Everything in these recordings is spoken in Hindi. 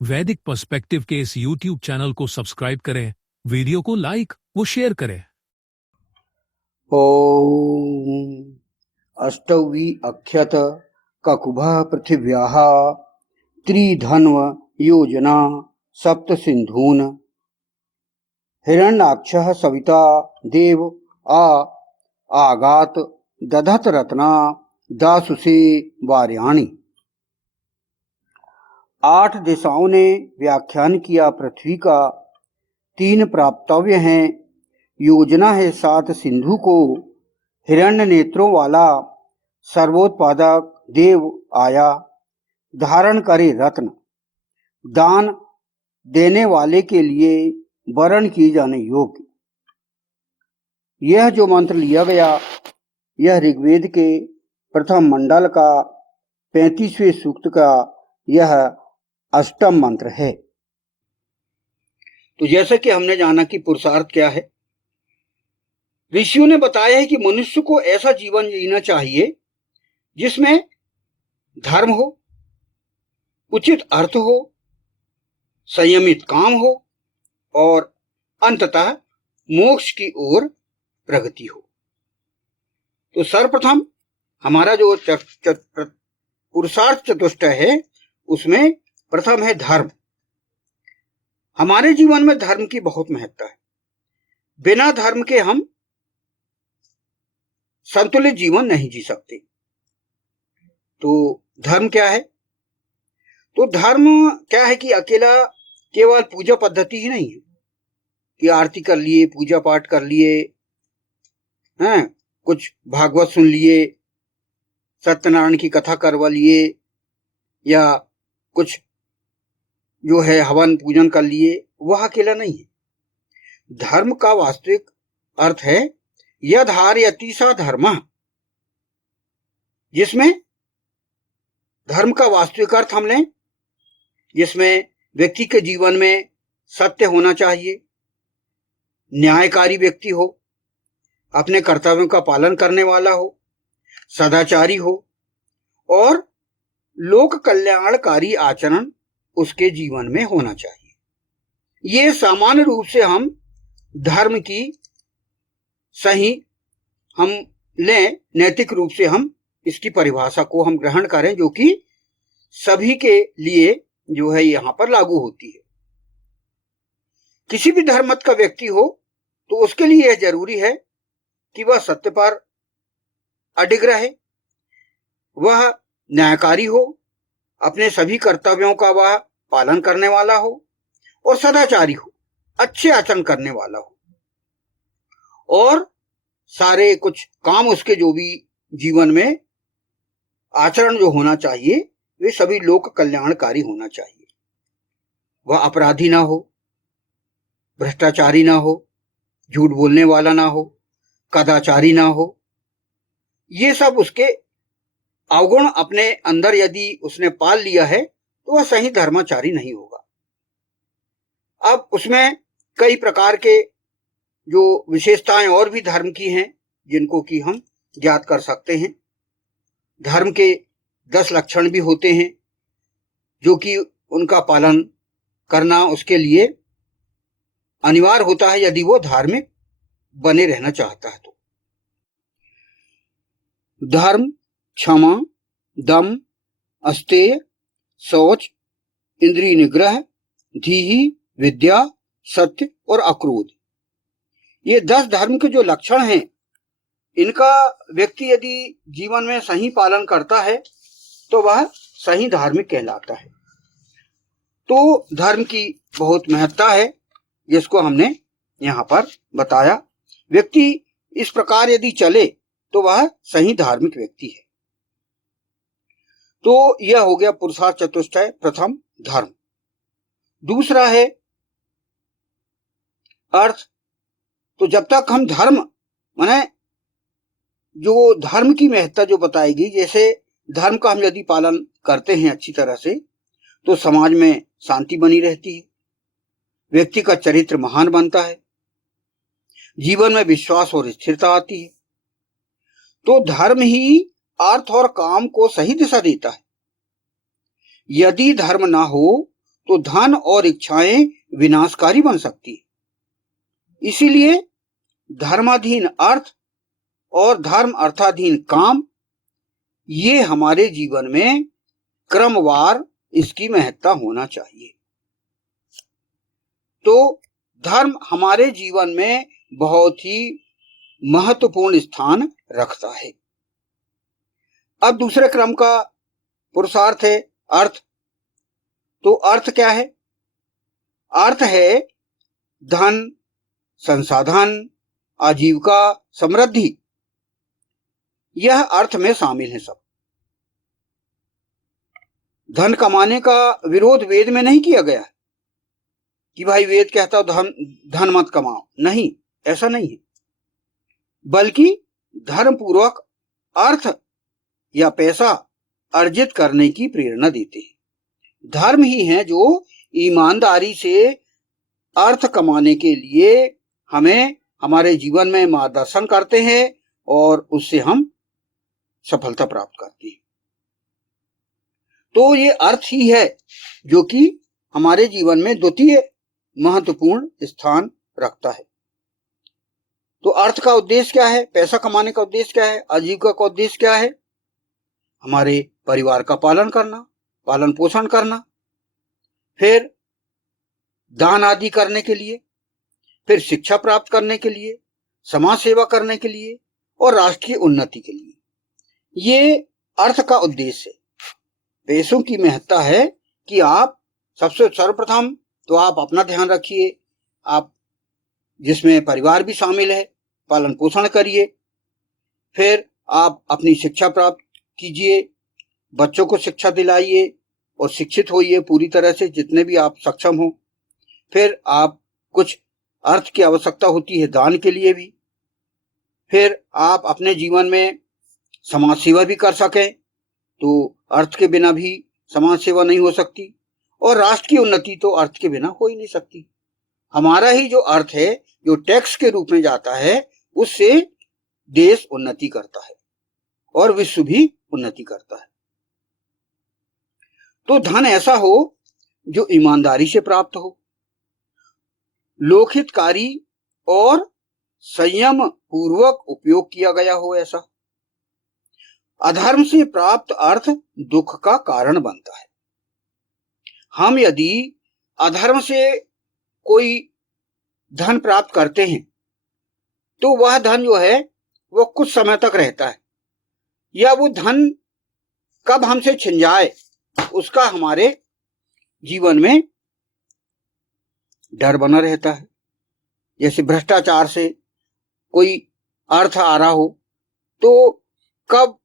वैदिक पर्सपेक्टिव के इस YouTube चैनल को सब्सक्राइब करें, वीडियो को लाइक व शेयर करें। ओम अष्टवी अक्षत ककुभः पृथिव्याः त्रिधन्व योजना सप्त सिंधून हिरण्याक्षः सविता देव आगात दधत रत्ना दासुषे वार्याणि। 8 दिशाओं ने व्याख्यान किया पृथ्वी का। 3 प्राप्तव्य हैं। योजना है 7 सिंधु को। हिरण्य नेत्रों वाला सर्वोत्पादक देव आया, धारण करे रत्न। दान देने वाले के लिए वरण की जाने योग्य। यह जो मंत्र लिया गया, यह ऋग्वेद के प्रथम मंडल का 35वें सूक्त का यह अष्टम मंत्र है। तो जैसा कि हमने जाना कि पुरुषार्थ क्या है, ऋषियों ने बताया है कि मनुष्य को ऐसा जीवन जीना चाहिए जिसमें धर्म हो, उचित अर्थ हो, संयमित काम हो और अंततः मोक्ष की ओर प्रगति हो। तो सर्वप्रथम हमारा जो पुरुषार्थ चतुष्टय है उसमें प्रथम है धर्म। हमारे जीवन में धर्म की बहुत महत्ता है। बिना धर्म के हम संतुलित जीवन नहीं जी सकते। तो धर्म क्या है? तो धर्म क्या है कि अकेला केवल पूजा पद्धति ही नहीं है कि आरती कर लिए, पूजा पाठ कर लिए, हैं, कुछ भागवत सुन लिए, सत्यनारायण की कथा करवा लिए, या कुछ जो है हवन पूजन कर लिए, वह अकेला नहीं है। धर्म का वास्तविक अर्थ है यधारयति स धर्मः, जिसमें धर्म का वास्तविक अर्थ हम लें, जिसमें व्यक्ति के जीवन में सत्य होना चाहिए, न्यायकारी व्यक्ति हो, अपने कर्तव्यों का पालन करने वाला हो, सदाचारी हो और लोक कल्याणकारी आचरण उसके जीवन में होना चाहिए। ये सामान्य रूप से हम धर्म की सही हम लें, नैतिक रूप से हम इसकी परिभाषा को हम ग्रहण करें, जो कि सभी के लिए जो है यहां पर लागू होती है। किसी भी धर्म मत का व्यक्ति हो तो उसके लिए यह जरूरी है कि वह सत्य पर अडिग रहे, वह न्यायकारी हो, अपने सभी कर्तव्यों का वह पालन करने वाला हो और सदाचारी हो, अच्छे आचरण करने वाला हो, और सारे कुछ काम उसके जो भी जीवन में आचरण जो होना चाहिए वे सभी लोक कल्याणकारी होना चाहिए। वह अपराधी ना हो, भ्रष्टाचारी ना हो, झूठ बोलने वाला ना हो, कदाचारी ना हो। ये सब उसके अवगुण अपने अंदर यदि उसने पाल लिया है तो वह सही धर्माचारी नहीं होगा। अब उसमें कई प्रकार के जो विशेषताएं और भी धर्म की हैं जिनको कि हम ज्ञात कर सकते हैं। धर्म के 10 लक्षण भी होते हैं जो कि उनका पालन करना उसके लिए अनिवार्य होता है यदि वो धार्मिक बने रहना चाहता है। तो धर्म, क्षमा, दम, अस्तेय, शौच, इंद्रिय निग्रह, धीहि, विद्या, सत्य और अक्रोध, ये 10 धर्म के जो लक्षण हैं, इनका व्यक्ति यदि जीवन में सही पालन करता है तो वह सही धार्मिक कहलाता है। तो धर्म की बहुत महत्ता है जिसको हमने यहां पर बताया। व्यक्ति इस प्रकार यदि चले तो वह सही धार्मिक व्यक्ति है। तो यह हो गया पुरुषार्थ चतुष्टय, प्रथम धर्म। दूसरा है अर्थ। तो जब तक हम धर्म माने जो धर्म की महत्ता जो बताएगी, जैसे धर्म का हम यदि पालन करते हैं अच्छी तरह से तो समाज में शांति बनी रहती है, व्यक्ति का चरित्र महान बनता है, जीवन में विश्वास और स्थिरता आती है। तो धर्म ही अर्थ और काम को सही दिशा देता है। यदि धर्म ना हो तो धन और इच्छाएं विनाशकारी बन सकती है। इसीलिए धर्माधीन अर्थ और धर्म अर्थाधीन काम, ये हमारे जीवन में क्रमवार इसकी महत्ता होना चाहिए। तो धर्म हमारे जीवन में बहुत ही महत्वपूर्ण स्थान रखता है। अब दूसरे क्रम का पुरुषार्थ है अर्थ। तो अर्थ क्या है? अर्थ है धन, संसाधन, आजीविका, समृद्धि। यह अर्थ में शामिल है सब। धन कमाने का विरोध वेद में नहीं किया गया है कि भाई वेद कहता धन मत कमाओ, नहीं, ऐसा नहीं है। बल्कि धर्म पूर्वक अर्थ या पैसा अर्जित करने की प्रेरणा देते हैं। धर्म ही है जो ईमानदारी से अर्थ कमाने के लिए हमें हमारे जीवन में मार्गदर्शन करते हैं और उससे हम सफलता प्राप्त करते हैं। तो ये अर्थ ही है जो कि हमारे जीवन में द्वितीय महत्वपूर्ण स्थान रखता है। तो अर्थ का उद्देश्य क्या है? पैसा कमाने का उद्देश्य क्या है? आजीविका का उद्देश्य क्या है? हमारे परिवार का पालन करना, पालन पोषण करना, फिर दान आदि करने के लिए, फिर शिक्षा प्राप्त करने के लिए, समाज सेवा करने के लिए और राष्ट्रीय उन्नति के लिए। ये अर्थ का उद्देश्य है। पैसों की महत्ता है कि आप सबसे सर्वप्रथम तो आप अपना ध्यान रखिए, आप जिसमें परिवार भी शामिल है, पालन पोषण करिए, फिर आप अपनी शिक्षा प्राप्त कीजिए, बच्चों को शिक्षा दिलाइए और शिक्षित होइए पूरी तरह से जितने भी आप सक्षम हो। फिर आप कुछ अर्थ की आवश्यकता होती है दान के लिए भी। फिर आप अपने जीवन में समाज सेवा भी कर सकें, तो अर्थ के बिना भी समाज सेवा नहीं हो सकती और राष्ट्र की उन्नति तो अर्थ के बिना हो ही नहीं सकती। हमारा ही जो अर्थ है, जो टैक्स के रूप में जाता है, उससे देश उन्नति करता है और विश्व भी उन्नति करता है। तो धन ऐसा हो जो ईमानदारी से प्राप्त हो, लोकहितकारी और संयम पूर्वक उपयोग किया गया हो ऐसा। अधर्म से प्राप्त अर्थ दुख का कारण बनता है। हम यदि अधर्म से कोई धन प्राप्त करते हैं तो वह धन जो है वो कुछ समय तक रहता है, या वो धन कब हमसे छिन जाए उसका हमारे जीवन में डर बना रहता है। जैसे भ्रष्टाचार से कोई अर्थ आ रहा हो तो कब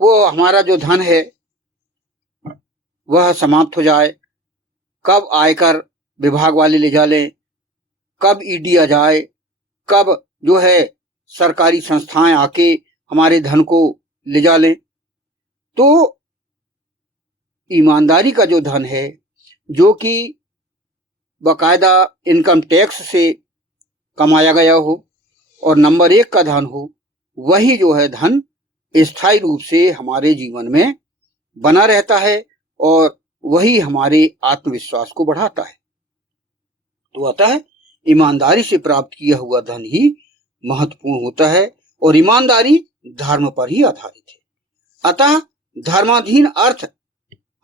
वो हमारा जो धन है वह समाप्त हो जाए, कब आयकर विभाग वाले ले जा लें, कब ईडी आ जाए, कब जो है सरकारी संस्थाएं आके हमारे धन को ले जा लें। तो ईमानदारी का जो धन है, जो कि बाकायदा इनकम टैक्स से कमाया गया हो और नंबर 1 का धन हो, वही जो है धन स्थायी रूप से हमारे जीवन में बना रहता है और वही हमारे आत्मविश्वास को बढ़ाता है। तो अतः ईमानदारी से प्राप्त किया हुआ धन ही महत्वपूर्ण होता है और ईमानदारी धर्म पर ही आधारित है। अतः धर्माधीन अर्थ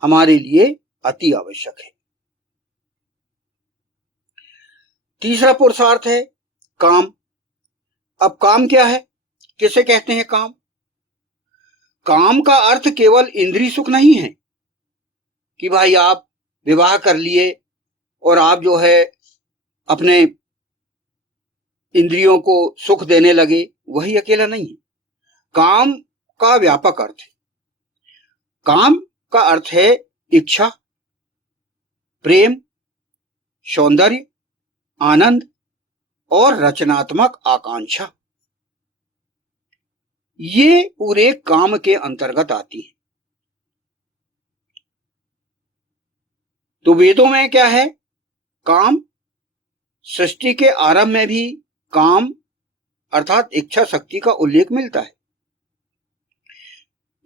हमारे लिए अति आवश्यक है। तीसरा पुरुषार्थ है काम। अब काम क्या है? किसे कहते हैं काम? काम का अर्थ केवल इंद्रिय सुख नहीं है कि भाई आप विवाह कर लिए और आप जो है अपने इंद्रियों को सुख देने लगे, वही अकेला नहीं है। काम का व्यापक अर्थ है। काम का अर्थ है इच्छा, प्रेम, सौंदर्य, आनंद और रचनात्मक आकांक्षा। ये पूरे काम के अंतर्गत आती है। तो वेदों में क्या है? काम। सृष्टि के आरंभ में भी काम अर्थात इच्छा शक्ति का उल्लेख मिलता है।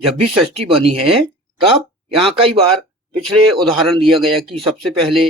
जब भी सृष्टि बनी है तब यहां कई बार पिछले उदाहरण दिया गया कि सबसे पहले